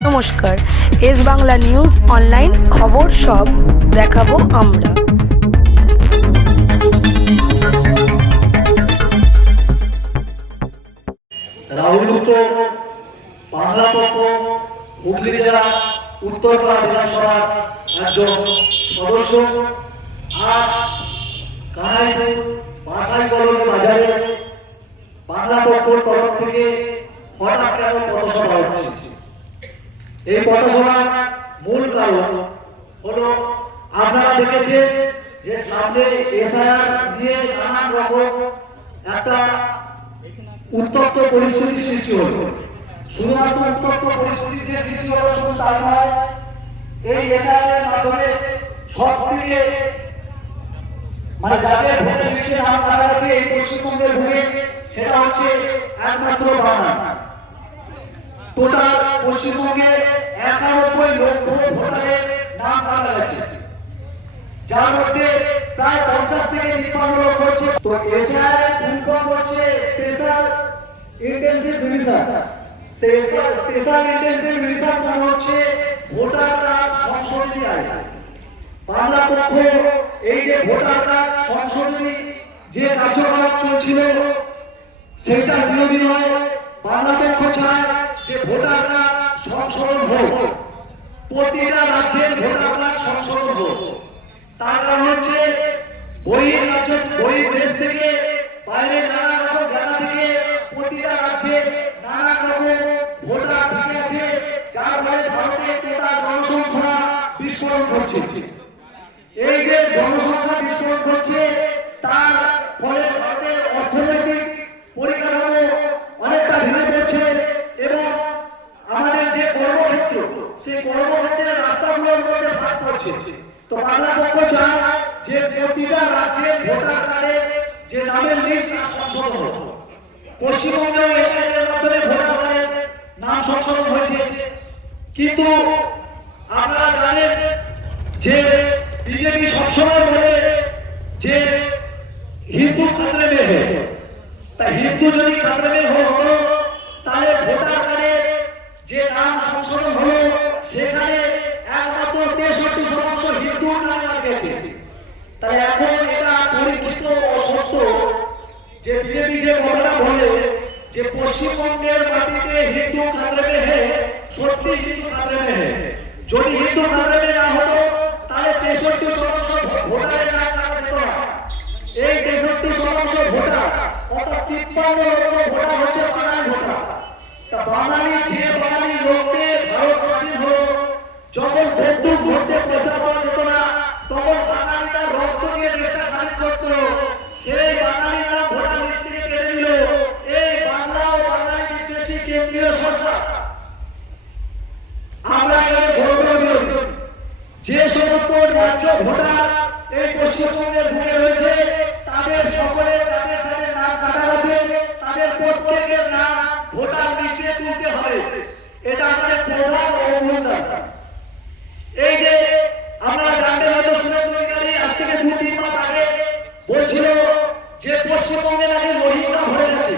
নমস্কার, S Bangla news online খবর সব দেখাবো আমরা। রাহুলুক্ত বাংলা পক্ষ হুগলি জেলা উত্তরপাড়া বিধানসভার একজন সদস্য আজ কানাইপুর বাসাই কলোনি বাজারে বাংলা পক্ষর তরফ থেকে হঠাৎ কেন পথসভা হচ্ছে। এই পথসভার মূল কারণ হলো আপনারা দেখেছেন যে সামনে এসআইআর নিয়ে নানান রকম একটা উত্তপ্ত পরিস্থিতির সৃষ্টি হলো। শুধুমাত্র উত্তপ্ত পরিস্থিতির যে সৃষ্টি হলো শুধু তাই নয়, এই এসআইআর মাধ্যমে সব থেকে যাদের ভোটের লিস্টে নাম কাটা আছে এই পশ্চিমবঙ্গের ভূমি, সেটা হচ্ছে একমাত্র বাংলা। টোটাল পশ্চিমবঙ্গে 91 লক্ষ ভোটারের নাম কাটা গেছে, যার মধ্যে প্রায় 50 থেকে 53 লক্ষ হচ্ছে। তো এসআইআর ইনকাম হচ্ছে স্পেশাল ইন্টেনসিভ রিভিশন। সেই স্পেশাল ইন্টেনসিভ রিভিশন মানে হচ্ছে ভোটার কার্ড সংশোধনী আইন। বাংলা পক্ষ এই যে ভোটার কার্ড সংশোধনী যে কার্যকলাপ চলছিল সেটা বিরোধী নয়। বাংলা পক্ষ চায় যে ভোটার কার্ড সংশোধন হোক, প্রতিটা রাজ্যের ভোটার কার্ড সংশোধন হোক। তার কারণ হচ্ছে বহির দেশ থেকে বাইরে নানা রকম জায়গা থেকে প্রতিটা রাজ্যে নানা রকম ভোটার ঢুকে আছে, যার ফলে ভারতের টোটাল জনসংখ্যা বিস্ফোরণ ঘটছে। এই যে জনসংখ্যা বিস্ফোরণ ঘটছে তার ফলে ভারতের অর্থনৈতিক পরিকাঠামো অনেকটা ভেঙে পড়ছে এবং আমাদের যে কর্মক্ষেত্র সেই কর্মক্ষেত্রের রাস্তাগুলোর মধ্যে ভাগ পড়ছে। তো বাংলা পক্ষ চায় যে প্রতিটা রাজ্যে ভোটার কার্ডের যে নামের লিস্ট সংশোধন হোক। পশ্চিমবঙ্গে এসআইআর মাধ্যমে ভোটার কার্ডের নাম সংশোধন হয়েছে, কিন্তু আপনারা জানেন যে বিজেপি সবসময় বলে যে হিন্দু খাতরে মে হে, তাই হিন্দু যদি খাতরে মে হলো তাহলে ভোটার কার্ডে যে নাম সংশোধন হলো সেখানে একমাত্র 63% হিন্দুর নাম গেছে। তাই এখন এটা পরীক্ষিত ও সত্য যে বিজেপি যে কথাটা বলে যে পশ্চিমবঙ্গের মাটিতে হিন্দু খাতরে মে হে, সত্যি হিন্দু খাতরে মে হে। যদি হিন্দু খাতরে মে না হতো তাহলে 63% ভোটারের নাম কাটা যেত না। এই 63% ভোটার অর্থাৎ 53 লক্ষ ভোটার হচ্ছে বাঙালি ভোটার। তা বাঙালি যে বাঙালি লোককে ভারত স্বাধীন হলো, যখন বন্দুক ধরতে পয়সা পাওয়া যেত না তখন বাঙালিরা রক্ত দিয়ে দেশটা স্বাধীন করত। সেই বাঙালিরা ভোটার লিস্ট থেকে কেটে দিল এই বাংলা ও বাঙালি বিদ্বেষী কেন্দ্রীয় সরকার। আমরা এর ঘোর বিরোধী। যে সমস্ত রাজ্য ভোটার এই পশ্চিমবঙ্গের ভূমি রয়েছে তাদের সকলের যাদের যাদের নাম কাটা গেছে তাদের প্রত্যেকের নাম ভোটার লিস্টে তুলতে হবে। এটা আমাদের প্রধান অবদান। এই যে আমরা জানতে হয়তো শুনেছি আজ থেকে 2-3 মাস আগে বলছিল যে পশ্চিমবঙ্গের আগে রোহিঙ্গা ভরে গেছে,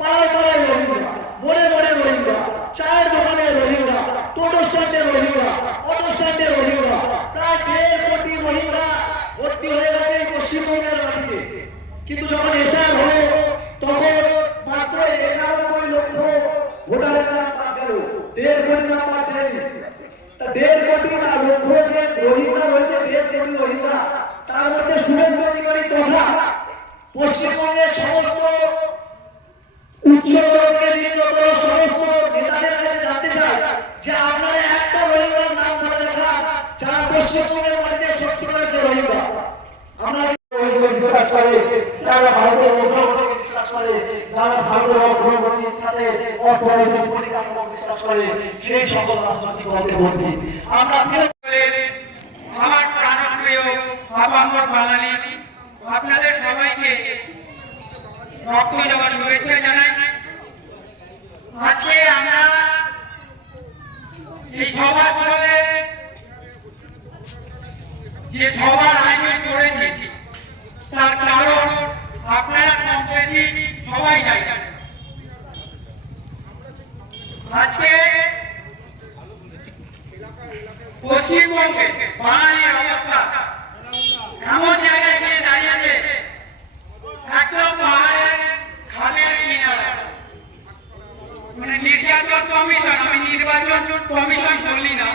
পাড়ায় পাড়ায় রোহিঙ্গা, মোড়ে মোড়ে রোহিঙ্গা, চায়ের দোকানে রোহিঙ্গা, টোটো স্ট্যান্ডে রোহিঙ্গা, অটো স্ট্যান্ডে রোহিঙ্গা, প্রায় 1.5 কোটি রোহিঙ্গা ভর্তি হয়ে গেছে এই পশ্চিমবঙ্গের মাটিতে। কিন্তু যখন এসআইআর হলো তখন মাত্র 91 লক্ষ ভোটারের নাম বাদ গেল, 1.5 কোটি নাম পাচ্ছে। 1.5 কোটি না লক্ষ যে রোহিঙ্গা রয়েছে, 1.5 কোটি রোহিঙ্গা, তার মধ্যে শুভেন্দু অধিকারী তথা পশ্চিমবঙ্গের সমস্ত উচ্চ বর্গের নিম্নতর সমস্ত নেতাদের কাছে জানতে চাই যে আপনারা একটা রোহিঙ্গার নাম ধরে দেখা যারা পশ্চিমবঙ্গের মাটিতে সত্যিকারের সে রোহিঙ্গা। আমরা বিশ্বাস করে যারা ভারতের অগ্রগতি বিশ্বাস করে, যারা ভারতের অগ্রগতির সাথে অর্থনৈতিক পরিকাঠামো বিশ্বাস করে সেই সকল রাজনৈতিক দলকে ভোট দিই। আমরা আমার প্রাণপ্রিয় আপামর বাঙালি, আপনাদের সবাইকে রক্ত দেওয়ার শুভেচ্ছা জানাই। আজকে আমরা এই সভাস্থলে যে সভার আয়োজন করেছি তার কারণ আপনারা কম বেশি সবাই জানেন। আজকে পশ্চিমবঙ্গে বাঙালির অবস্থা এমন জায়গায় গিয়ে দাঁড়িয়েছে, একদম পাহাড়ের খালের কিনারা। মানে নির্যাতন কমিশন, আমি নির্বাচন কমিশন বলি না,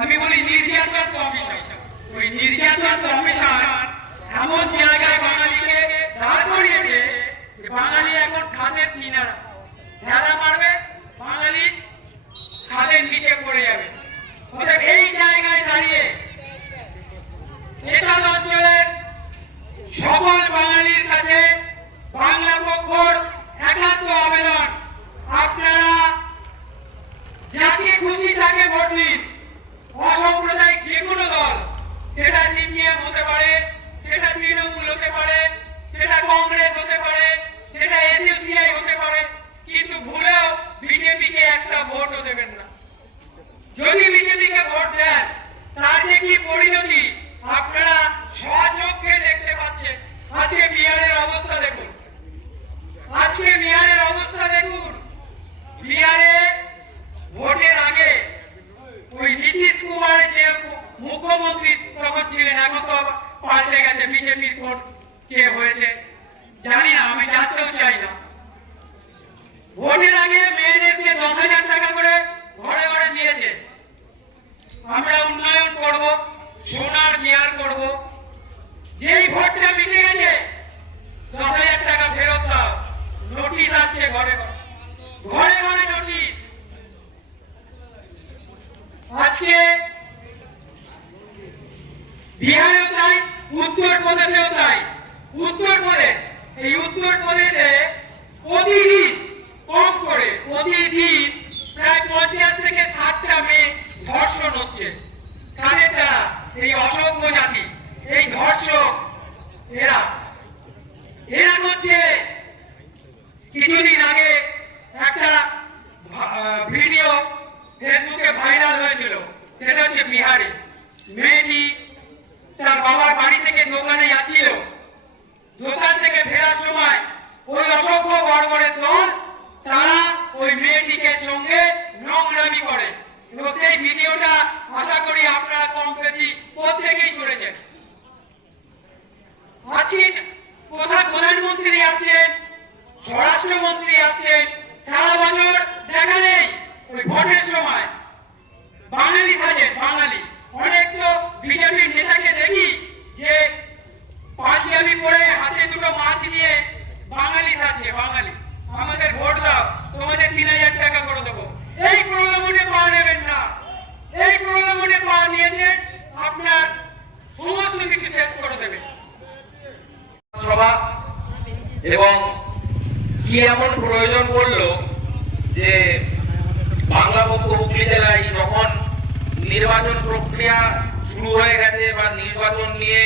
আমি বলি নির্যাতন কমিশন। ওই নির্যাতন কমিশন এমন জায়গায় বাঙালিকে দাঁড় করিয়েছে যে বাঙালি এখন খালের কিনারা, যারা মারবে বাঙালি খালের নিচে পড়ে যাবে। অতএব এই জায়গায় দাঁড়িয়ে একাল অঞ্চলের সকল বাঙালির কাছে বাংলা পক্ষর একান্ত আবেদন, আপনারা যাকে খুশি তাকে ভোট দিন। অসাম্প্রদায়িক যে কোনো দল, সেটা সিপিএম হতে পারে, সেটা তৃণমূল হতে পারে, সেটা কংগ্রেস হতে পারে, সেটা এসইউসিআই হতে পারে, কিন্তু ভুলেও বিজেপিকে একটা ভোটও দেবেন না। যদি বিজেপিকে ভোট দেন, তার যে কি পরিণতি আপনারা স্বচক্ষে দেখতে পাচ্ছেন। আজকে বিহারের অবস্থা দেখুন, আজকে বিহারের অবস্থা দেখুন। বিহারে ভোটের আগে ওই নীতিশ কুমারের যে মুখ্যমন্ত্রী তখন ছিলেন, এখন তো পাল্টে গেছে, বিজেপির ভোট কে হয়েছে জানি না, আমি জানতেও চাই না। ভোটের আগে মেয়েদেরকে 10,000 টাকা করে ঘরে ঘরে দিয়েছে, আমরা উন্নয়ন করব, সোনার মেয়ার করব। যেই ভোটটা মিটে গেছে 10,000 টাকা ফেরত দাও, নোটিশ আসছে ঘরে ঘরে ঘরে নোটিশ। আজকে বিহারেও তাই, উত্তরপ্রদেশেও তাই। উত্তরপ্রদেশ, এই উত্তরপ্রদেশে প্রতিদিন কম করে প্রতিদিন প্রায় 50 থেকে 60টা মেয়ে ধর্ষণ হচ্ছে। কাদের দ্বারা? এই অসভ্য জাতি, এই ধর্ষক, এরা হচ্ছে। কিছুদিন আগে একটা ভিডিও ফেসবুকে ভাইরাল হয়েছিল, সেটা হচ্ছে বিহারে মেয়েটি তার বাবার বাড়ি থেকে দোকানে যাচ্ছিল, দোকান থেকে ফেরার সময় ওই অসভ্য বর্বরের দল তারা ওই মেয়েটিকে সঙ্গে নোংরামি করে। এবং সেই ভিডিওটা আশা করি আপনারা কম বেশি প্রত্যেকেই শুনেছেন। আজকে প্রধানমন্ত্রী আসছেন, স্বরাষ্ট্রমন্ত্রী আসছেন, সারা বছর দেখা নেই। ওই ভোটের সময় বাঙালি সাজেন, বাঙালি। অনেক তো বিজেপির নেতাকে দেখি যে পাঞ্জাবি পরে হাতে দুটো মাছ নিয়ে বাঙালি সাজে, বাঙালি। আমাদের ভোট দাও, তোমাদের 3,000 টাকা করে দেবো। এই প্রলোভনে পা নেবেন না। এই প্রলোভনে পা নিয়েছে আপনার সমস্ত কিছু শেষ করে দেবে। সভা এবং কি এমন প্রয়োজন পড়লো যে বাংলা পক্ষ হুগলি জেলায় যখন নির্বাচন প্রক্রিয়া শুরু হয়ে গেছে বা নির্বাচন নিয়ে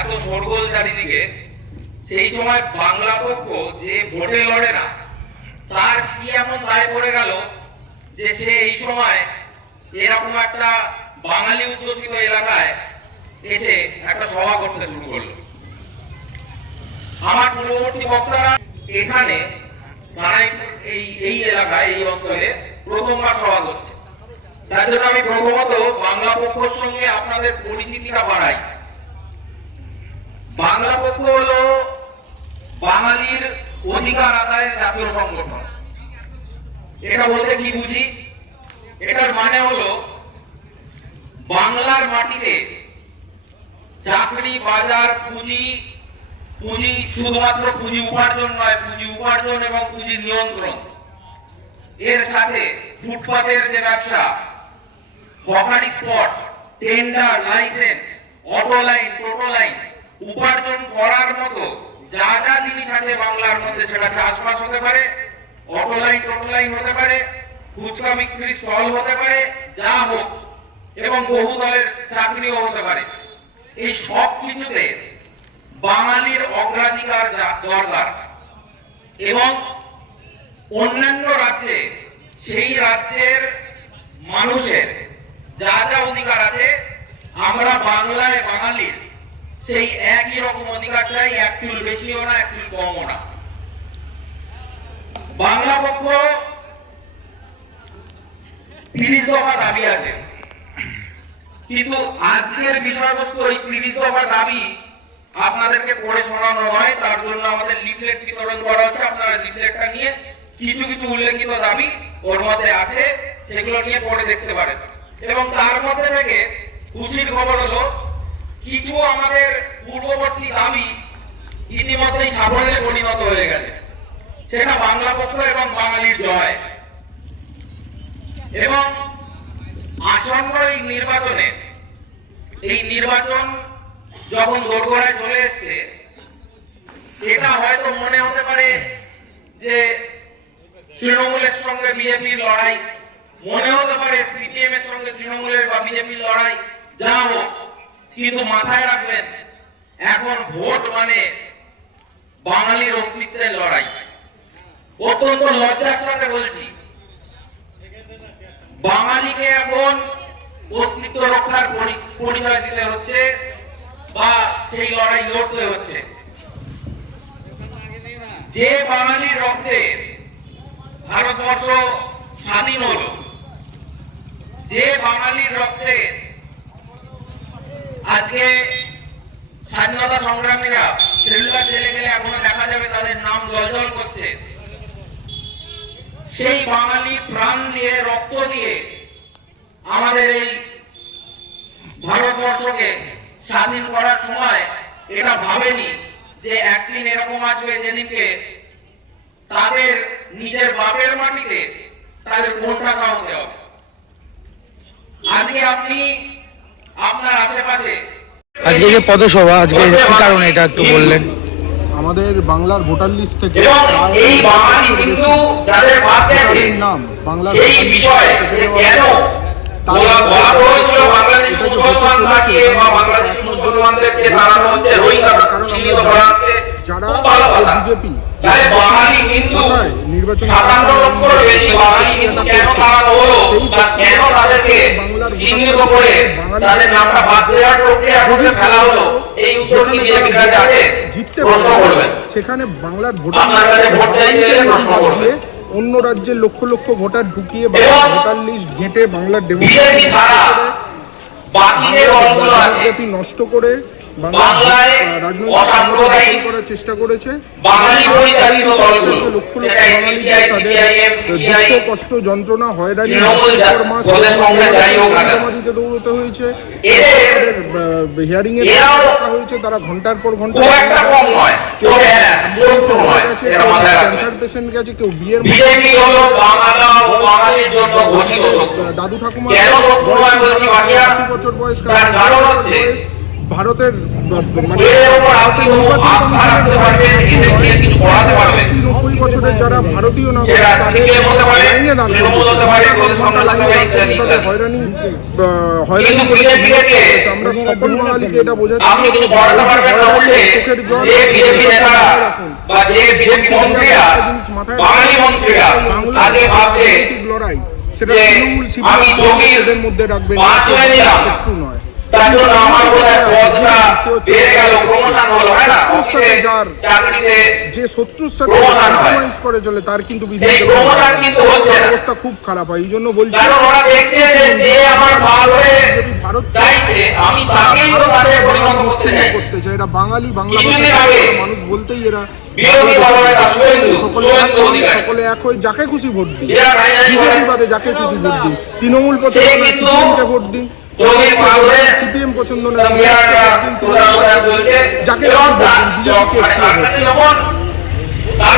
এত শোরগোল চারিদিকে, সেই সময় বাংলা পক্ষ যে ভোটে লড়ে না, তার কি এমন দায় পড়ে গেল যে সে এই সময় এরকম একটা বাঙালি অধ্যুষিত এলাকায় এসে একটা সভা করতে শুরু করলো। আমার পূর্ববর্তী বক্তারা এখানে এই এলাকায়, এই অঞ্চলে প্রথমবার সভা করছে। তার জন্য আমি প্রথমত বাংলা পক্ষের সঙ্গে আপনাদের পরিচিতিটা বাড়াই। বাংলা পক্ষ হলো বাঙালির অধিকার আদায়ের জাতীয় সংগঠন। এটা বলতে কি বুঝি? এটার মানে হলো বাংলার মাটিতে চাকরি, বাজার, পুঁজি শুধুমাত্র পুঁজি উপার্জন নয়, পুঁজি উপার্জন এবং পুঁজি নিয়ন্ত্রণ, এর সাথে ফুটপাতের যে ব্যবসা, হকারি spot, tender, licence, auto line, টোটো লাইন উপার্জন করার মতো যা যা জিনিস আছে বাংলার মধ্যে, সেটা চাষবাস হতে পারে, অটো লাইন, টোটো লাইন হতে পারে, ফুচকা বিক্রি স্টল হতে পারে, যা হোক, এবং বহু দলের চাকরিও হতে পারে। এই সব কিছুতে বাঙালির অগ্রাধিকার দরকার। এবং অন্যান্য রাজ্যে সেই রাজ্যের মানুষের যা যা অধিকার আছে, আমরা বাংলায় বাঙালির সেই একই রকম অধিকার চাই, এক চুল বেশিও না, এক চুল কমও না। বাংলা পক্ষ 30 দফা দাবি আছে। কিন্তু আজকের বিষয়বস্তু এই 30 দফা দাবি আপনাদেরকে পড়ে শোনানো নয়, তার জন্য আমাদের লিফলেট বিতরণ করা হচ্ছে। আপনারা লিফলেটটা নিয়ে কিছু কিছু উল্লেখিত দাবি ওর মধ্যে আছে, সেগুলো নিয়ে পড়ে দেখতে পারেন। এবং তার মধ্যে থেকে খুশির খবর হলো কিছু আমাদের পূর্ববর্তী দাবি ইতিমধ্যেই সাফল্যে পরিণত হয়ে গেছে। সেটা বাংলা পক্ষ এবং বাঙালির জয়। এবং আসন্ন এই নির্বাচনে, এই নির্বাচন যখন দোরগোড়ায় চলে এসছে, এটা হয়তো মনে হতে পারে যে তৃণমূলের সঙ্গে বিজেপির লড়াই, মনে হতে পারে সিপিএম এর সঙ্গে তৃণমূলের বা বিজেপির লড়াই, যা হোক, কিন্তু মাথায় রাখবেন এখন ভোট মানে বাঙালির অস্তিত্বের লড়াই। অত্যন্ত লজ্জার সাথে বলছি, বাঙালিকে এখন অস্তিত্ব রক্ষার পরিচয় দিতে হচ্ছে বা সেই লড়াই লড়তে হচ্ছে। যে বাঙালির রক্তে ভারতবর্ষ স্বাধীন হলো, যে বাঙালির রক্তে আজকে স্বাধীনতা সংগ্রামীরা সেলুলার জেলে গেলে এখনো দেখা যাবে তাদের নাম জলজল করছে, সেই বাঙালি প্রাণ দিয়ে রক্ত দিয়ে আমাদের এই ভারতবর্ষকে স্বাধীন করার সময় এটা ভাবেনি যে একদিন এরকম আসবে যেদিনকে তাদের নিজের বাপের মাটিতে তাদের কোণঠাসা খাওয়াতে হবে। আজকে আপনি আপনার আশেপাশে আজকে যে পদসভা, আজকে কি কারণে এটা একটু বললেন? আমাদের বাংলার ভোটার লিস্ট থেকে এবং এই বাঙালি হিন্দু যাদের বাদ গেছে নাম বাংলার সেই বিষয়ে কেন বলা হয়েছিল বাংলাদেশ মুসলমান তাকিয়ে বা বাংলাদেশ মুসলমানদেরকে তাড়ানো হচ্ছে, রোহিঙ্গা চিহ্নিত করা হচ্ছে, যারা খুব ভালো কথা। বিজেপি তাহলে বাঙালি হিন্দু নির্বাচন 57 বেশি বাঙালি হিন্দু কেন তাড়ানো হলো বা কেন তাদেরকে চিহ্নিত করে তাদের নামটা বাদ দেওয়ার প্রক্রিয়া করতে ফেলা হলো, এই উত্তর কি বিজেপির কাছে আছে? জিততে প্রশ্ন করবেন। সেখানে বাংলার আপনার কাছে ভোট চাইতে গেলে প্রশ্ন করবেন। অন্য রাজ্যের লক্ষ লক্ষ ভোটার ঢুকিয়ে এবং ভোটার লিস্ট ঘেঁটে বাংলার বিজেপি ছাড়া বাকি যে দলগুলো আছে ডেমোক্রেসি নষ্ট করে বাংলায় অসাম্প্রদায়িক করার চেষ্টা করেছে। বাঙালি পরিচালিত দলগুলো, লক্ষ লক্ষ সেটা বাঙালিদের SPI, CPIM, তাদের দুঃখ কষ্ট যন্ত্রণা হয়রানি তৃণমূল প্রদেশ কংগ্রেস যাই হোক না কেন, জমা দিতে দৌড়তে হয়েছে, এদের হিয়ারিং এ এরাও রাখা হয়েছে, তারা ঘন্টার পর ঘন্টা খুব একটা কম নয়, তবে হ্যাঁ, শত্রু নয়, এটা মাথায় রাখবেন। ক্যান্সার পেশেন্ট গেছে, কেউ বিয়ের বিজেপি হলো বাংলা ও বাঙালির জন্য ঘোষিত শত্রু। দাদু ঠাকুমা কেন শত্রু নয় বলছি বাকিরা? 80 বছর বয়স, তার কারণ হচ্ছে ভারতের মানে এর উপর আপনি আস্থা রাখতে পারবেন, এদেরকে কিছু করাতে পারবেন। 90 বছরের যারা ভারতীয় নাগরিক সেটা তাদের সিপিএম হতে পারে, লাইনে দাঁড় তৃণমূল হতে পারে, প্রদেশ কংগ্রেস হতে পারে, ইত্যাদি তাদের ইত্যাদি। হয়রানি কিন্তু বিজেপিকে দিয়ে আমরা সকল বাঙালিকে এটা বোঝাতে আপনি কিছু করাতে পারবেন না, উল্টে চোখের জল যে বিজেপি নেতারা বা যে বিজেপি মন্ত্রীরা, বাঙালি মন্ত্রীরা তাদের ভাবছে লড়াই, সেটা যে তৃণমূল আমি জমির সিপিএম মধ্যে রাখবেন, 5 হয়ে দিলাম, শত্রু নয়। তার জন্য আমার বোধহয় পদটা বেড়ে গেল, প্রমোশন হলো, হয় না? অফিসে চাকরিতে যে শত্রুর সাথে প্রমোশন হয়, কম্প্রোমাইজ করে চলে তার কিন্তু সেই প্রমোশন কিন্তু হচ্ছে না। অবস্থা খুব খারাপ হয়। এই জন্য বলছি কারণ ওরা দেখছে যে যে আমার ভালো হয়ে ভারত চাইছে, আমি তাকেই তো তাদের পরিণত করতে চাই। করতে চায়, এরা বাঙালি, বাংলা কিছুদিন আগে মানুষ বলতেই এরা বিরোধী দলনেতা শুভেন্দু অধিকারী, সকলে এক হয়ে যাকে খুশি ভোট দিন, এরা রাজনীতি করে। বিজেপি বাদে যাকে খুশি ভোট দিন, তৃণমূল পছন্দ সে না কিন্তু সিপিএম কে ভোট দিন, যোগীর পাগলে সিপিএম পছন্দ না তার মেয়াররা প্রধানমন্ত্রী বলছে যাকে এবং খুশি ভোট দিন, বিজেপিকে মানে তার কাছে যখন তার